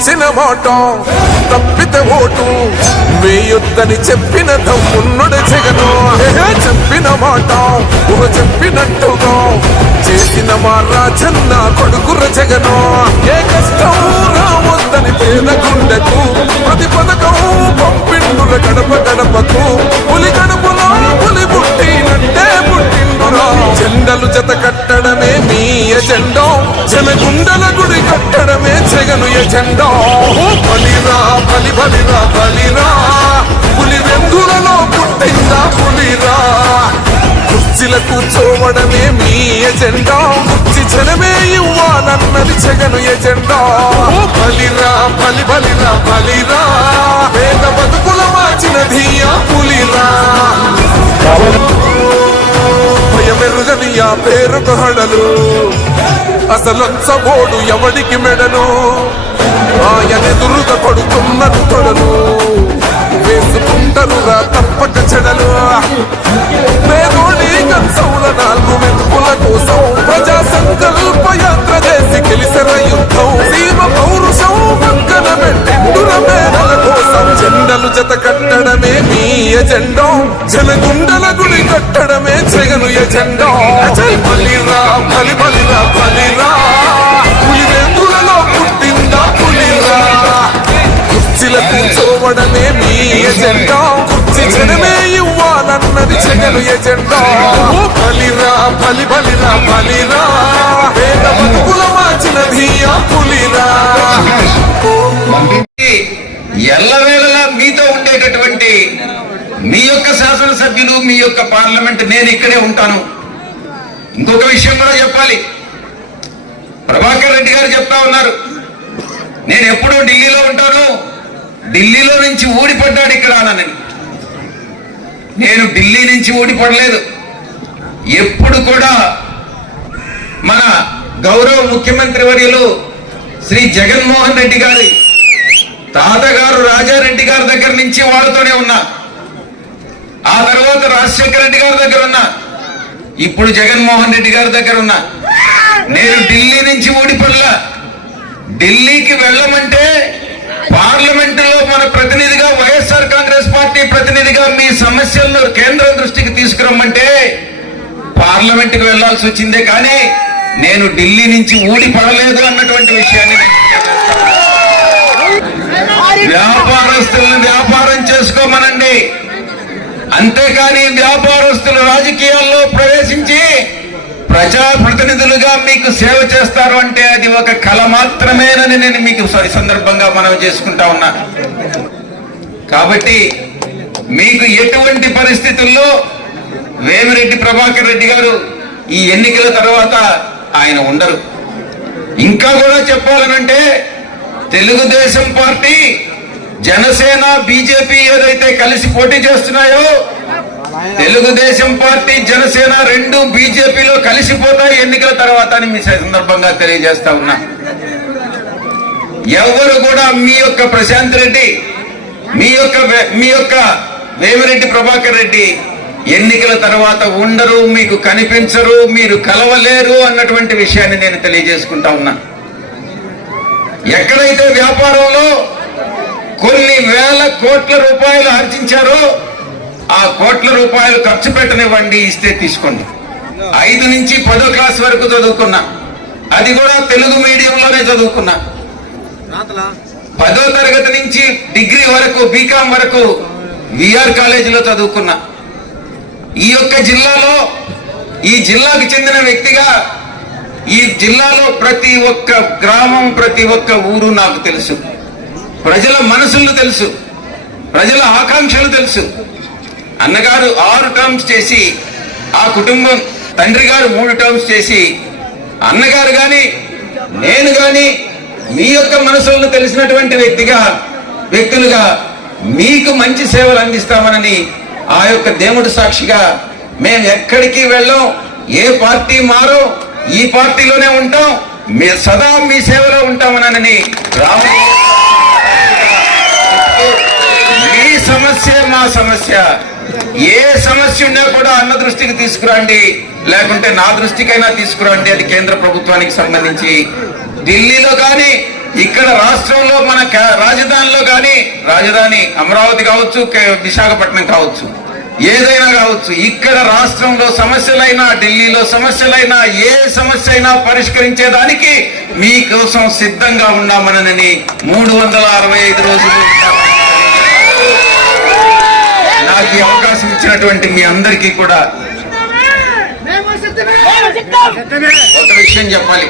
ఇచ్చిన మాట తప్పితే ఓటు వేయొద్దని చెప్పిన దమ్మున్నడు జగను. చెప్పిన మాట చెప్పినట్టుగా చేసిన మా రాజన్న కొడుకుర జగను. ఏ కష్టం రావద్దని పేద గుండెకు ప్రతి పథకం పంపిండుల గడప గడపకు. పులి గడపలో పులి పుట్టినంటే పుట్టిండురా. జెండలు జత కట్టడమే మీ ఎజెండా, జనగుండల గుడి కట్టడమే జగను ఎజెండా. బలిరా బలి బలిరా బలిరా, పులి వెందులలో పుట్టిందా పులిరా. కుర్చీల కూర్చోవడమే మీ ఎజెండా, కుర్చీ జనమే ఇవ్వాలన్నది జగను ఎజెండా. బలిరా బలి బలిరా బలిరా, పేద బతుకుల మార్చినది ఆ పులిరా. భయమెరుగని ఆ పేరుకు హడలు, అసలంచబోడు ఎవడికి మెడను. ఆయనెదురుగా కొడుతున్నది తొడలు, వేసుకుంటరురా తప్పక చెడలు. పేదోడి కంచౌల 4 మెతుకుల కోసం ప్రజా సంకల్ప యాత్ర చేసి గెలిసర యుద్ధం. సీమ పౌరుషం పక్కన పెట్టిండుర పేదల కోసం. జెండలు జత కట్టడమే మీ ఎజెండా, జనగుండల గుడి కట్టడమే జగను ఎజెండా. బలిరా బలి బలిరా బలిరా, పులివెందులలో పుట్టిందా పులిరా. కుర్చీల కూర్చోవడమే మీ ఎజెండా, కుర్చీ జనమే ఇవ్వాలన్నది జగను ఎజెండా. బలిరా బలి బలిరా బలిరా, పేద బతుకుల మార్చినది ఆ పులిరా. ఎల్లవేళలా మీతో ఉండేటటువంటి మీ యొక్క శాసనసభ్యులు, మీ యొక్క పార్లమెంట్, నేను ఇక్కడే ఉంటాను. ఇంకొక విషయం కూడా చెప్పాలి. ప్రభాకర్ రెడ్డి గారు చెప్తా ఉన్నారు, నేను ఎప్పుడూ ఢిల్లీలో ఉంటాను, ఢిల్లీలో నుంచి ఊడిపడ్డాడు ఇక్కడ అని. నేను ఢిల్లీ నుంచి ఊడిపడలేదు. ఎప్పుడు కూడా మన గౌరవ ముఖ్యమంత్రి వర్యులు శ్రీ జగన్మోహన్ రెడ్డి గారి తాతగారు రాజారెడ్డి గారి దగ్గర నుంచి వాళ్ళతోనే ఉన్నా. ఆ తర్వాత రాజశేఖర రెడ్డి గారి దగ్గర ఉన్నా, ఇప్పుడు జగన్మోహన్ రెడ్డి గారి దగ్గర ఉన్నా. నేను ఢిల్లీ నుంచి ఊడిపడలా. ఢిల్లీకి వెళ్ళమంటే పార్లమెంటులో మన ప్రతినిధిగా, వైఎస్ఆర్ కాంగ్రెస్ పార్టీ ప్రతినిధిగా మీ సమస్యలను కేంద్రం దృష్టికి తీసుకురమ్మంటే పార్లమెంటుకు వెళ్లాల్సి వచ్చిందే, కానీ నేను ఢిల్లీ నుంచి ఊడిపడలేదు అన్నటువంటి విషయాన్ని. వ్యాపారస్తులను వ్యాపారం చేసుకోమనండి, అంతేకాని వ్యాపారస్తులు రాజకీయాల్లో ప్రవేశించి ప్రజాప్రతినిధులుగా మీకు సేవ చేస్తారు అంటే అది ఒక కళ మాత్రమేనని నేను మీకు సందర్భంగా మనవి చేసుకుంటా ఉన్నా. కాబట్టి మీకు ఎటువంటి పరిస్థితుల్లో వేమిరెడ్డి ప్రభాకర్ రెడ్డి గారు ఈ ఎన్నికల తర్వాత ఆయన ఉండరు. ఇంకా కూడా చెప్పాలనంటే తెలుగుదేశం పార్టీ, జనసేన, బీజేపీ ఏదైతే కలిసి పోటీ చేస్తున్నాయో, తెలుగుదేశం పార్టీ, జనసేన రెండు బీజేపీలో కలిసిపోతాయి ఎన్నికల తర్వాత అని మీ సందర్భంగా తెలియజేస్తా ఉన్నా. ఎవరు కూడా మీ యొక్క ప్రశాంత్ రెడ్డి, మీ యొక్క వేమిరెడ్డి ప్రభాకర్ రెడ్డి ఎన్నికల తర్వాత ఉండరు, మీకు కనిపించరు, మీరు కలవలేరు అన్నటువంటి విషయాన్ని నేను తెలియజేసుకుంటా ఉన్నా. ఎక్కడైతే వ్యాపారంలో కొన్ని వేల కోట్ల రూపాయలు ఆర్జించారో ఆ కోట్ల రూపాయలు ఖర్చు పెట్టనివ్వండి, ఇస్తే తీసుకోండి. 5 నుంచి 10వ క్లాస్ వరకు చదువుకున్నా, అది కూడా తెలుగు మీడియంలోనే చదువుకున్నా. 10వ తరగతి నుంచి డిగ్రీ వరకు, బీకాం వరకు విఆర్ కాలేజీలో చదువుకున్నా. ఈ యొక్క జిల్లాలో, ఈ జిల్లాకు చెందిన వ్యక్తిగా ఈ జిల్లాలో ప్రతి ఒక్క గ్రామం, ప్రతి ఒక్క ఊరు నాకు తెలుసు. ప్రజల మనసులు తెలుసు, ప్రజల ఆకాంక్షలు తెలుసు. అన్నగారు 6 టర్మ్స్ చేసి, ఆ కుటుంబం తండ్రి గారు 3 టర్మ్స్ చేసి, అన్నగారు గాని నేను గాని మీ యొక్క మనసులను తెలిసినటువంటి వ్యక్తులుగా మీకు మంచి సేవలు అందిస్తామని ఆ యొక్క దేవుడి సాక్షిగా మేము ఎక్కడికి వెళ్ళాం, ఏ పార్టీ మారో ఈ పార్టీలోనే ఉంటాం, సదా మీ సేవలో ఉంటామనని మీ సమస్య మా సమస్య, ఏ సమస్య ఉన్నా కూడా అన్న దృష్టికి తీసుకురండి, లేకుంటే నా దృష్టికైనా తీసుకురండి. అది కేంద్ర ప్రభుత్వానికి సంబంధించి ఢిల్లీలో కానీ ఇక్కడ రాష్ట్రంలో మన రాజధానిలో కానీ, రాజధాని అమరావతి కావచ్చు, విశాఖపట్నం కావచ్చు, ఏదైనా కావచ్చు, ఇక్కడ రాష్ట్రంలో సమస్యలైనా, ఢిల్లీలో సమస్యలైనా, ఏ సమస్య అయినా పరిష్కరించేదానికి మీకోసం సిద్ధంగా ఉన్నామనని 365 రోజులు నాకు ఈ అవకాశం ఇచ్చినటువంటి మీ అందరికీ కూడా ఒక విషయం చెప్పాలి.